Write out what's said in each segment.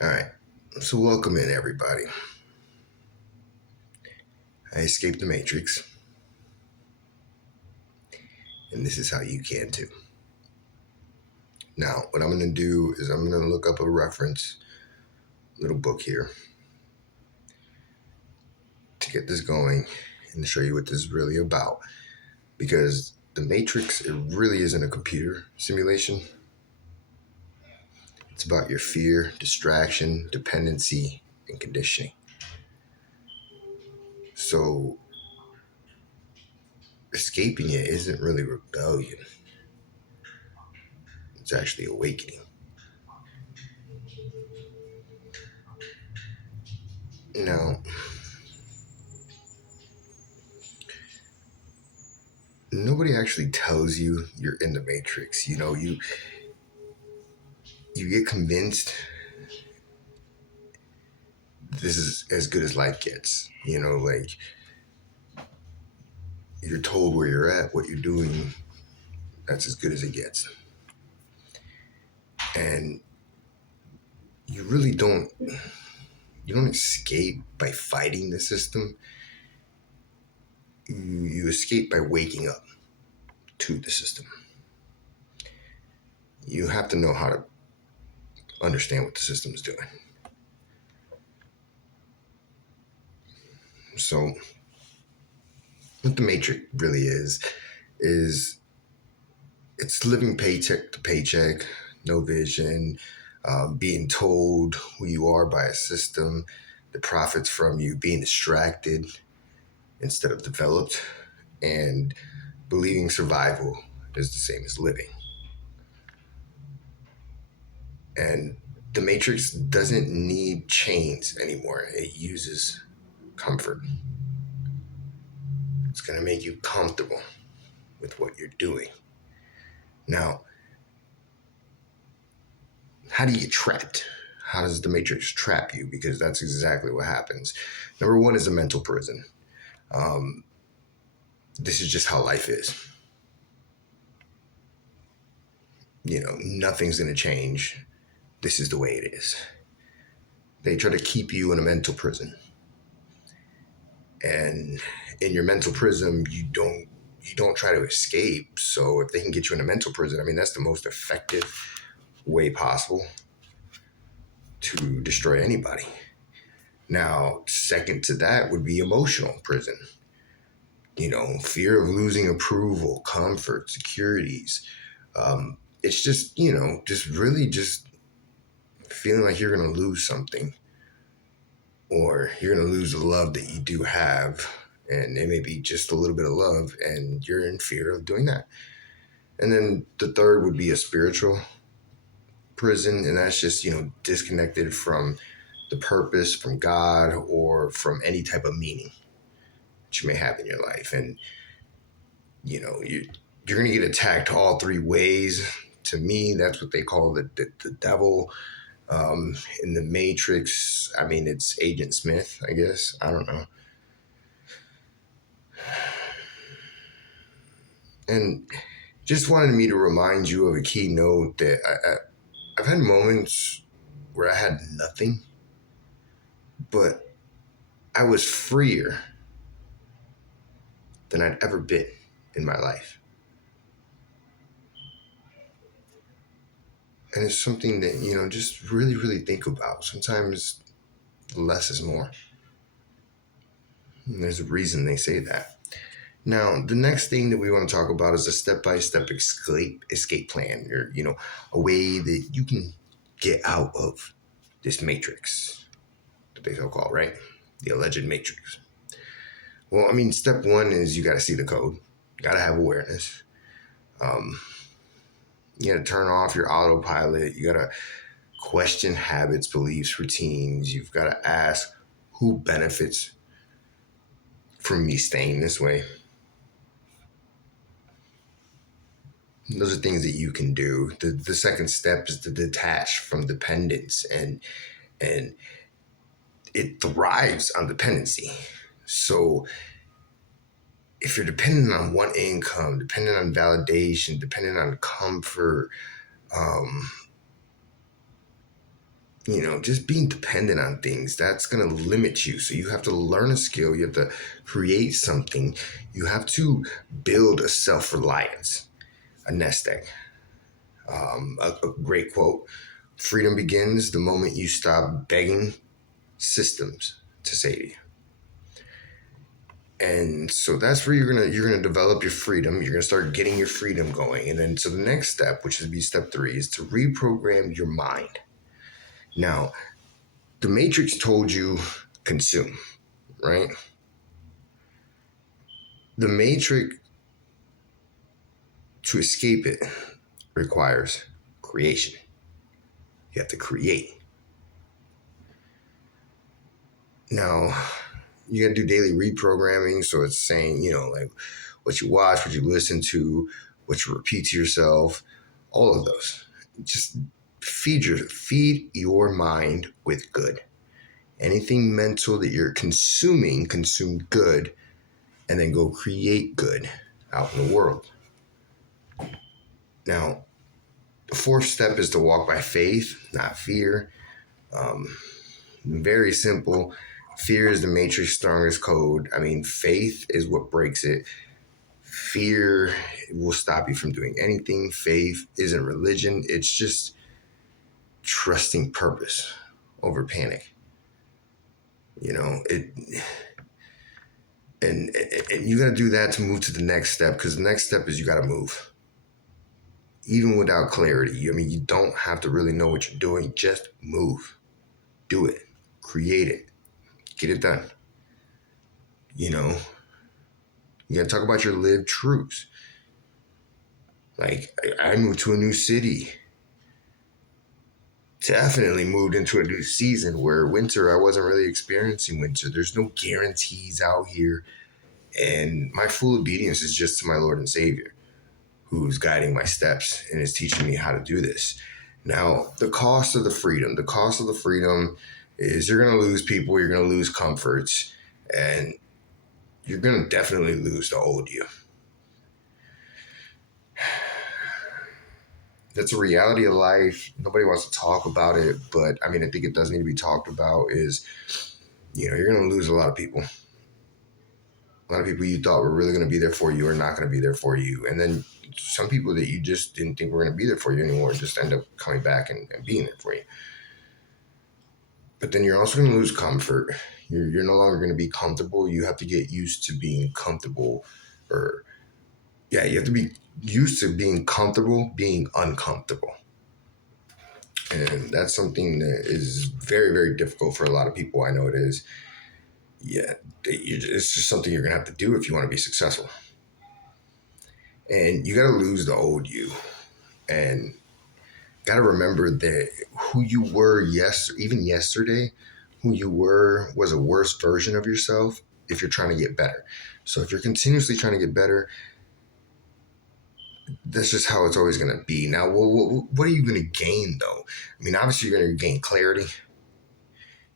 All right, so welcome in, everybody. I escaped the Matrix, and this is how you can too. Now, what I'm going to do is I'm going to look up a reference, little book here, to get this going and show you what this is really about. Because the Matrix, it really isn't a computer simulation. It's about your fear, distraction, dependency, and conditioning. So, escaping it isn't really rebellion, it's actually awakening. Now, nobody actually tells you you're in the Matrix. You get convinced this is as good as life gets. Like you're told where you're at, what you're doing, that's as good as it gets. And you really don't escape by fighting the system. You escape by waking up to the system. You have to know how to understand what the system is doing. So what the Matrix really is it's living paycheck to paycheck, no vision, being told who you are by a system that profits from you being distracted instead of developed, and believing survival is the same as living. And the Matrix doesn't need chains anymore. It uses comfort. It's going to make you comfortable with what you're doing. Now, how do you get trapped? How does the Matrix trap you? Because that's exactly what happens. Number one is a mental prison. Um, this is just how life is. Nothing's going to change. This is the way it is. They try to keep you in a mental prison. And in your mental prison, you don't try to escape. So if they can get you in a mental prison, I mean, that's the most effective way possible to destroy anybody. Now, second to that would be emotional prison. Fear of losing approval, comfort, securities. It's just really just feeling like you're going to lose something, or you're going to lose the love that you do have. And it may be just a little bit of love, and you're in fear of doing that. And then the third would be a spiritual prison, and that's just, disconnected from the purpose, from God, or from any type of meaning that you may have in your life. And, you're going to get attacked all three ways. To me, that's what they call the devil. In the Matrix, I mean, it's Agent Smith, I guess. I don't know. And just wanted me to remind you of a keynote that I've had moments where I had nothing, but I was freer than I'd ever been in my life. And it's something that, just really, really think about. Sometimes less is more. And there's a reason they say that. Now, the next thing that we want to talk about is a step-by-step escape plan, or, a way that you can get out of this matrix that they so-called, right? The alleged matrix. Well, I mean, step one is you got to see the code. You got to have awareness. You got to turn off your autopilot. You got to question habits, beliefs, routines. You've got to ask, who benefits from me staying this way? Those are things that you can do. The second step is to detach from dependence, and it thrives on dependency. So if you're dependent on one income, dependent on validation, dependent on comfort, just being dependent on things, that's going to limit you. So you have to learn a skill, you have to create something, you have to build a self-reliance, a nest egg. A great quote: freedom begins the moment you stop begging systems to save you. And so that's where you're gonna develop your freedom. You're gonna start getting your freedom going. And then so the next step, which would be step 3, is to reprogram your mind. Now, the Matrix told you consume, right? The Matrix, to escape it, requires creation. You have to create. Now, you got to do daily reprogramming. So it's saying, like what you watch, what you listen to, what you repeat to yourself, all of those. Just feed your mind with good. Anything mental that you're consuming, consume good, and then go create good out in the world. Now, the 4th step is to walk by faith, not fear. Very simple. Fear is the Matrix strongest code. I mean, faith is what breaks it. Fear will stop you from doing anything. Faith isn't religion. It's just trusting purpose over panic. And you got to do that to move to the next step, because the next step is you got to move. Even without clarity. You don't have to really know what you're doing. Just move. Do it. Create it. Get it done. You got to talk about your lived truths. Like, I moved to a new city. Definitely moved into a new season where winter, I wasn't really experiencing winter. There's no guarantees out here. And my full obedience is just to my Lord and Savior, who's guiding my steps and is teaching me how to do this. Now, the cost of the freedom is you're going to lose people, you're going to lose comforts, and you're going to definitely lose the old you. That's a reality of life. Nobody wants to talk about it, but I think it does need to be talked about. Is, you're going to lose a lot of people. A lot of people you thought were really going to be there for you are not going to be there for you. And then some people that you just didn't think were going to be there for you anymore just end up coming back and being there for you. But then you're also going to lose comfort. You're no longer going to be comfortable. You have to get used to being comfortable. You have to be used to being comfortable, being uncomfortable. And that's something that is very, very difficult for a lot of people. I know it is. Yeah, it's just something you're going to have to do if you want to be successful. And you got to lose the old you. And got to remember that who you were even yesterday, who you were was a worse version of yourself if you're trying to get better. So if you're continuously trying to get better, that's just how it's always going to be. Now, what are you going to gain, though? Obviously, you're going to gain clarity.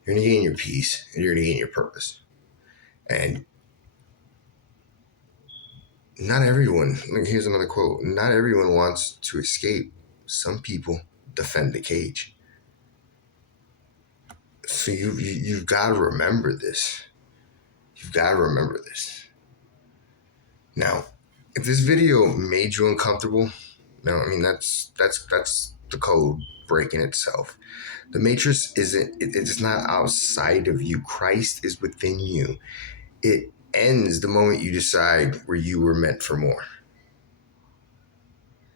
You're going to gain your peace, and you're going to gain your purpose. And not everyone, here's another quote, not everyone wants to escape. Some people defend the cage. So you've got to remember this. You've got to remember this. Now, if this video made you uncomfortable, that's the code breaking itself. The Matrix it's not outside of you. Christ is within you. It ends the moment you decide where you were meant for more.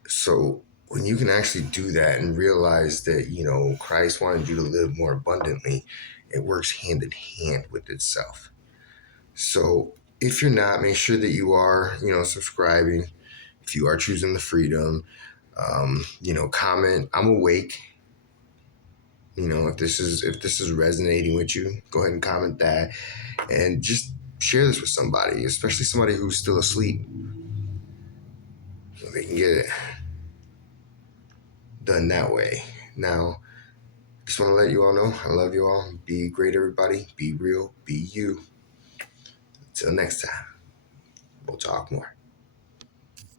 So when you can actually do that and realize that, Christ wanted you to live more abundantly, it works hand in hand with itself. So if you're not, make sure that you are, subscribing. If you are choosing the freedom, comment, I'm awake. If this is resonating with you, go ahead and comment that, and just share this with somebody, especially somebody who's still asleep, so they can get it done that way. Now, just want to let you all know, I love you all. Be great, everybody. Be real. Be you. Until next time, we'll talk more.